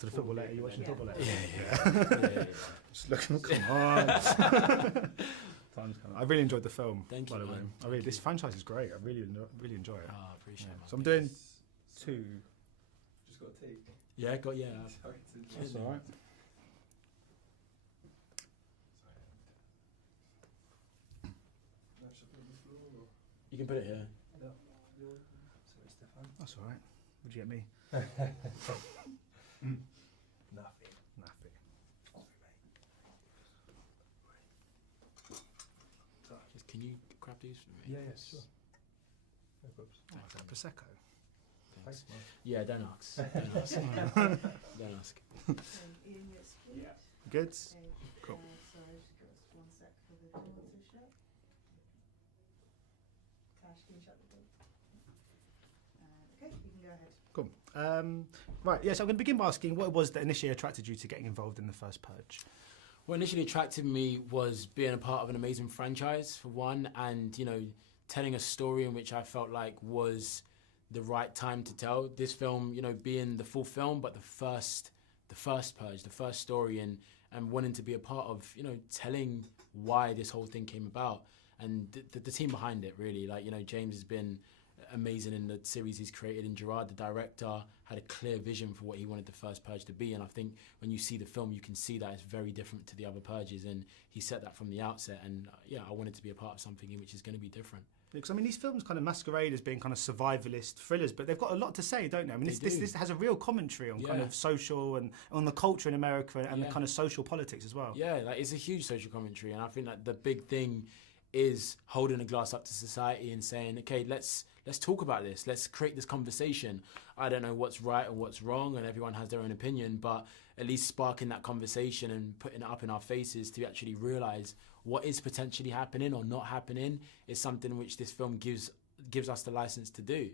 to the football later. You watching the football later? Yeah. Just looking. Come on. Time's coming. I really enjoyed the film. Thank you, by the way. man. This franchise is great. I really enjoy it. Oh, I appreciate it. So I'm doing 2. Just got to take. Yeah, That's all right. You can put it here. Sorry, Stefan. That's all right. What'd you get me? Nothing. Can you grab these for me? Yeah, sure. No problems. Prosecco. Thanks. Yeah, don't ask. Don't ask. Don't ask. Ian, you're split. Good. Okay. Cool. Sorry, just give us 1 sec for the door to shut. Tash, can you shut the door? Okay, you can go ahead. Cool. Right, yes, I'm going to begin by asking what it was that initially attracted you to getting involved in the First Purge. What initially attracted me was being a part of an amazing franchise, for one, and, you know, telling a story in which I felt like was the right time to tell. This film, you know, being the full film, but the first Purge, the first story, and wanting to be a part of, you know, telling why this whole thing came about. And the team behind it, really, like, you know, James has been amazing in the series he's created, and Gerard, the director, had a clear vision for what he wanted the First Purge to be, and I think when you see the film you can see that it's very different to the other purges, and he set that from the outset, and yeah, I wanted to be a part of something which is going to be different. Because I mean, these films kind of masquerade as being kind of survivalist thrillers, but they've got a lot to say, don't they? I mean, this has a real commentary on kind of social and on the culture in America and the kind of social politics as well. Yeah, like, it's a huge social commentary, and I think that the big thing is holding a glass up to society and saying, okay, let's talk about this. Let's create this conversation. I don't know what's right or what's wrong, and everyone has their own opinion, but at least sparking that conversation and putting it up in our faces to actually realize what is potentially happening or not happening is something which this film gives us the license to do.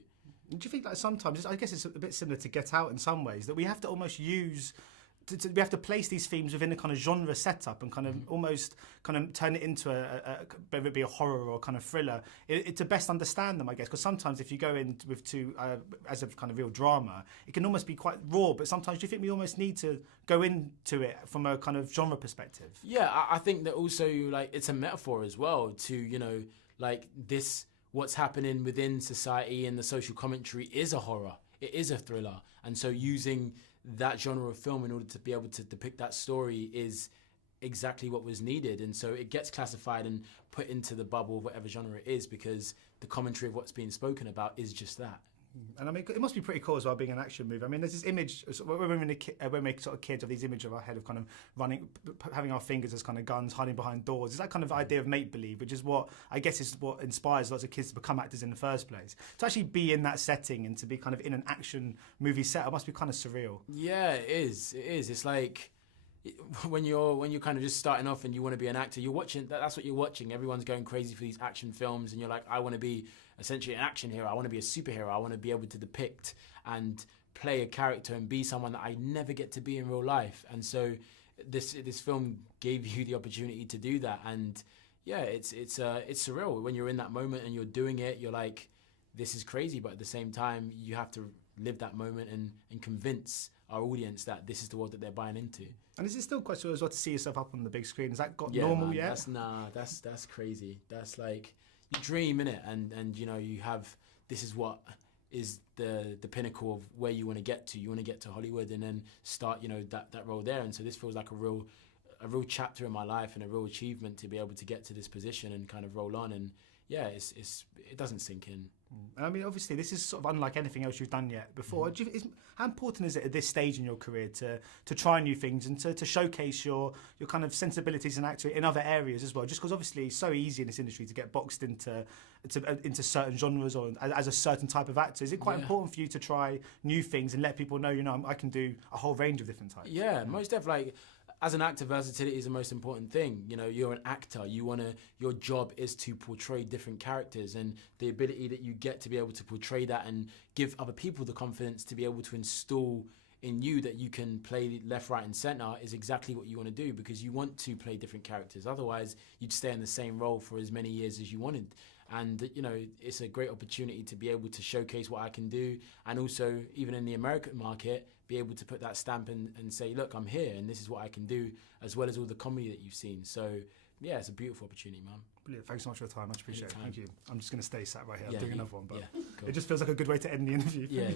Do you think that sometimes, I guess it's a bit similar to Get Out in some ways, that we have to almost use, we have to place these themes within a kind of genre setup and kind of almost kind of turn it into whether it be a horror or a kind of thriller, to best understand them, I guess, because sometimes if you go in with as a kind of real drama, it can almost be quite raw, but sometimes do you think we almost need to go into it from a kind of genre perspective? Yeah, I think that also, like, it's a metaphor as well to, you know, like, this, what's happening within society and the social commentary is a horror, it is a thriller, and so using that genre of film in order to be able to depict that story is exactly what was needed, and so it gets classified and put into the bubble of whatever genre it is, because the commentary of what's being spoken about is just that. And I mean, it must be pretty cool as well being an action movie. I mean, there's this image when we're sort of kids, of these images of our head of kind of running, having our fingers as kind of guns, hiding behind doors. It's that kind of idea of make believe, which is what I guess is what inspires lots of kids to become actors in the first place. To actually be in that setting and to be kind of in an action movie setup must be kind of surreal. Yeah, it is. It is. It's like when you're kind of just starting off and you want to be an actor, you're watching. That's what you're watching. Everyone's going crazy for these action films, and you're like, I want to be essentially an action hero. I want to be a superhero. I want to be able to depict and play a character and be someone that I never get to be in real life. And so this film gave you the opportunity to do that. And yeah, it's surreal when you're in that moment and you're doing it. You're like, this is crazy, but at the same time, you have to live that moment and convince our audience that this is the world that they're buying into. And is it still quite surreal as well to see yourself up on the big screen? Has that got normal yet? That's crazy. That's like, you dream, innit? And you know, you have, this is what is the pinnacle of where you want to get to. You want to get to Hollywood and then start, you know, that role there. And so this feels like a real chapter in my life and a real achievement to be able to get to this position and kind of roll on. And yeah, it doesn't sink in. I mean, obviously, this is sort of unlike anything else you've done yet before. How important is it at this stage in your career to try new things and to showcase your kind of sensibilities as an actor in other areas as well? Just because obviously it's so easy in this industry to get boxed into certain genres or as a certain type of actor. Is it quite important for you to try new things and let people know, you know, I can do a whole range of different types? Yeah, most definitely. Like, as an actor, versatility is the most important thing. You know, you're an actor. Your job is to portray different characters, and the ability that you get to be able to portray that and give other people the confidence to be able to install in you that you can play left, right, and center is exactly what you want to do, because you want to play different characters. Otherwise, you'd stay in the same role for as many years as you wanted. And, you know, it's a great opportunity to be able to showcase what I can do, and also, even in the American market, be able to put that stamp and say, look, I'm here and this is what I can do, as well as all the comedy that you've seen. So yeah, it's a beautiful opportunity, man. Brilliant. Thanks so much for your time. Much appreciated. Anytime. Thank you. I'm just going to stay sat right here. Yeah, I'm doing you- another one, but yeah, cool. it just feels like a good way to end the interview. Yeah.